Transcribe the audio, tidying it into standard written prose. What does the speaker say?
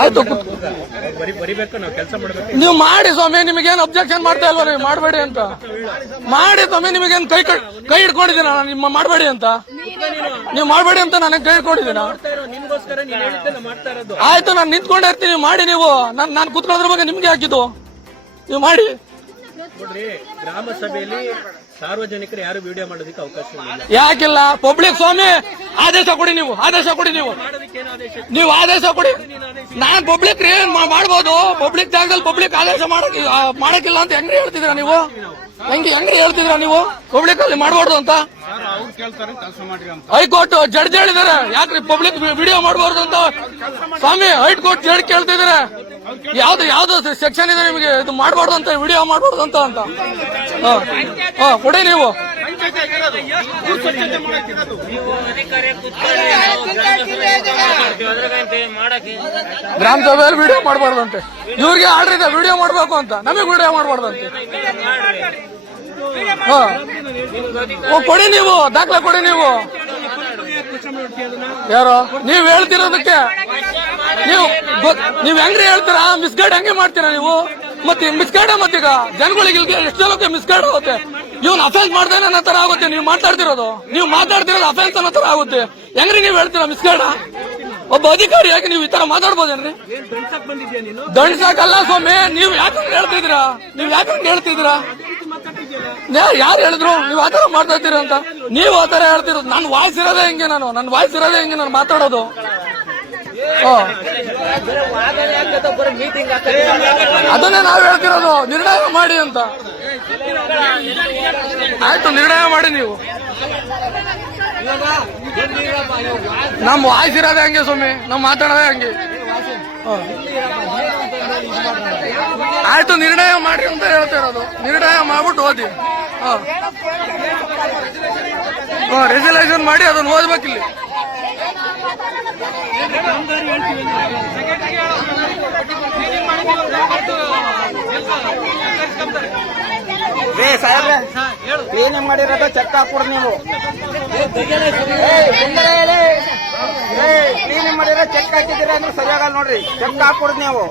ಆಯ್ತು ನೀವು ಮಾಡಿ ಸ್ವಾಮಿ, ನಿಮಗೇನು ಅಬ್ಜೆಕ್ಷನ್ ಮಾಡ್ತಾ ಇಲ್ವ? ನೀವು ಮಾಡಬೇಡಿ ಅಂತ ಮಾಡಿ ಸ್ವಾಮಿ. ನಿಮಗೇನು ಕೈ ಹಿಡ್ಕೊಂಡಿದ್ದೀನ ನಿಮ್ಮ ಮಾಡಬೇಡಿ ಅಂತ? ನೀವು ಮಾಡಬೇಡಿ ಅಂತ ನನಗೆ ಕೈ ಹಿಡ್ಕೊಂಡಿದ್ದೀನ? ಆಯ್ತು, ನಾನು ನಿಂತ್ಕೊಂಡೇ ಇರ್ತೀನಿ, ಮಾಡಿ ನೀವು. ನಾನು ಕೂತ್ಕೊಳ್ಳೋದ್ರ ಬಗ್ಗೆ ನಿಮ್ಗೆ ಹಾಕಿದ್ದು, ನೀವು ಮಾಡಿ. ಗ್ರಾಮ ಸಭೆಯಲ್ಲಿ ಸಾರ್ವಜನಿಕರು ಯಾರು ವಿಡಿಯೋ ಮಾಡೋದಕ್ಕೆ ಅವಕಾಶ ಇಲ್ಲ. ಯಾಕಿಲ್ಲ? ಪಬ್ಲಿಕ್ ಸ್ವಾಮಿ, ಆದೇಶ ಕೊಡಿ ನೀವು, ಆದೇಶ ಕೊಡಿ ನೀವು ಆದೇಶ ಕೊಡಿ. ನಾನ್ ಪಬ್ಲಿಕ್ ಏನ್ ಮಾಡ್ಬೋದು? ಪಬ್ಲಿಕ್ ಜಾಗದಲ್ಲಿ ಪಬ್ಲಿಕ್ ಆದೇಶ ಮಾಡಕ್ಕಿಲ್ಲ ಅಂತ ಹೆಂಗ್ರಿ ಹೇಳ್ತಿದ್ದೀರಾ ನೀವು? ಹೆಂಗ್ರಿ ಹೇಳ್ತಿದ್ದೀರಾ ನೀವು ಪಬ್ಲಿಕ್ ಅಲ್ಲಿ ಮಾಡಬಾರ್ದು ಅಂತ? ಹೈಕೋರ್ಟ್ ಜಡ್ಜ್ ಹೇಳಿದಾರೆ ಯಾಕ್ರಿ ಪಬ್ಲಿಕ್ ವಿಡಿಯೋ ಮಾಡಬಾರ್ದು ಅಂತ ಸ್ವಾಮಿ. ಹೈಕೋರ್ಟ್ ಜಡ್ಜ್ ಕೇಳ್ತಿದಾರೆ ಯಾವ್ದು ಸೆಕ್ಷನ್ ಇದೆ ನಿಮಗೆ ಇದು ಮಾಡಬಾರ್ದು ಅಂತ, ವಿಡಿಯೋ ಮಾಡಬಾರ್ದು ಅಂತ ಕೊಡಿ ನೀವು. ಗ್ರಾಮ ಸಭೆಯಲ್ಲಿ ವಿಡಿಯೋ ಮಾಡಬಾರ್ದಂತೆ. ಇವ್ರಿಗೆ ಆರ್ಡರ್ ಇದೆ ವಿಡಿಯೋ ಮಾಡಬೇಕು ಅಂತ, ನಮಗೆ ವಿಡಿಯೋ ಮಾಡಬಾರ್ದಂತೆ. ಕೊಡಿ ನೀವು, ದಾಖಲೆ ಕೊಡಿ ನೀವು. ಯಾರೋ ನೀವ್ ಹೇಳ್ತಿರೋದಕ್ಕೆ ನೀವ್ ಹೆಂಗ್ರಿ ಹೇಳ್ತೀರಾ? ಮಿಸ್ಗೈಡ್ ಹೆಂಗೆ ಮಾಡ್ತೀರಾ ನೀವು? ಮತ್ತೆ ಮಿಸ್ಗೈಡ್ ಮತ್ತೀಗ ಜನಗಳಿಗೆ ಎಷ್ಟು ಜನಕ್ಕೆ ಮಿಸ್ಗೈಡ್ ಆಗುತ್ತೆ. ಇವ್ನ ಅಫೆನ್ಸ್ ಮಾಡ್ದೆ ನನ್ನ ತರ ಆಗುತ್ತೆ. ನೀವು ಮಾತಾಡ್ತಿರೋದು ಅಫೆನ್ಸ್ ಅನ್ನೋ ತರ ಆಗುತ್ತೆ. ಹೆಂಗ್ರಿ ನೀವ್ ಹೇಳ್ತೀರಾ ಮಿಸ್ಗೈಡ್? ಒಬ್ಬ ಅಧಿಕಾರಿಯಾಗಿ ನೀವು ಈ ತರ ಮಾತಾಡ್ಬೋದೇನ್ರಿ? ದಂಡ್ಸಾಕಲ್ಲ ಸ್ವಾಮಿ. ನೀವ್ ಯಾಕಂದ್ರೆ ಹೇಳ್ತಿದ್ದೀರಾ? ಯಾರು ಹೇಳಿದ್ರು ನೀವು ಆತರ ಮಾಡ್ತಾ ಇದ್ದೀರಾ ಅಂತ? ನೀವು ಆತರ ಹೇಳ್ತಿರೋದು. ನನ್ನ ವಾಯ್ಸ್ ಇರೋದೇ ಹೆಂಗೆ? ನಾನು ಮಾತಾಡೋದು. ಅದನ್ನೇ ನಾವು ಹೇಳ್ತಿರೋದು, ನಿರ್ಣಯ ಮಾಡಿ ಅಂತ. ಆಯ್ತು, ನಿರ್ಣಯ ಮಾಡಿ ನೀವು. ನಮ್ ವಾಯ್ಸ್ ಇರೋದೇ ಹಂಗೆ ಸ್ವಾಮಿ, ನಾವು ಮಾತಾಡೋದೇ ಹಂಗೆ. ಆಯ್ತು, ನಿರ್ಣಯ ಮಾಡಿ ಅಂತ ಹೇಳ್ತಾ ಇರೋದು. ನಿರ್ಣಯ ಮಾಡ್ಬಿಟ್ಟು ಓದಿ. ರೆಸಲ್ಯೂಷನ್ ಮಾಡಿ ಅದನ್ನ ಓದ್ಬೇಕಿಲ್ಲಿ. ಕ್ಲೀನ್ ಮಾಡಿರೋದು ಚೆಕ್ ಹಾಕ್ಬಿಡ್ರಿ ನೀವು. ಕ್ಲೀನ್ ಮಾಡಿರೋ ಚೆಕ್ ಹಾಕಿದ್ದೀರಾ ಅಂದ್ರೆ ಸರಿಯಾಗಲ್ಲ ನೋಡ್ರಿ. ಚೆಕ್ ಹಾಕ್ಬಿಡ್ರಿ ನೀವು.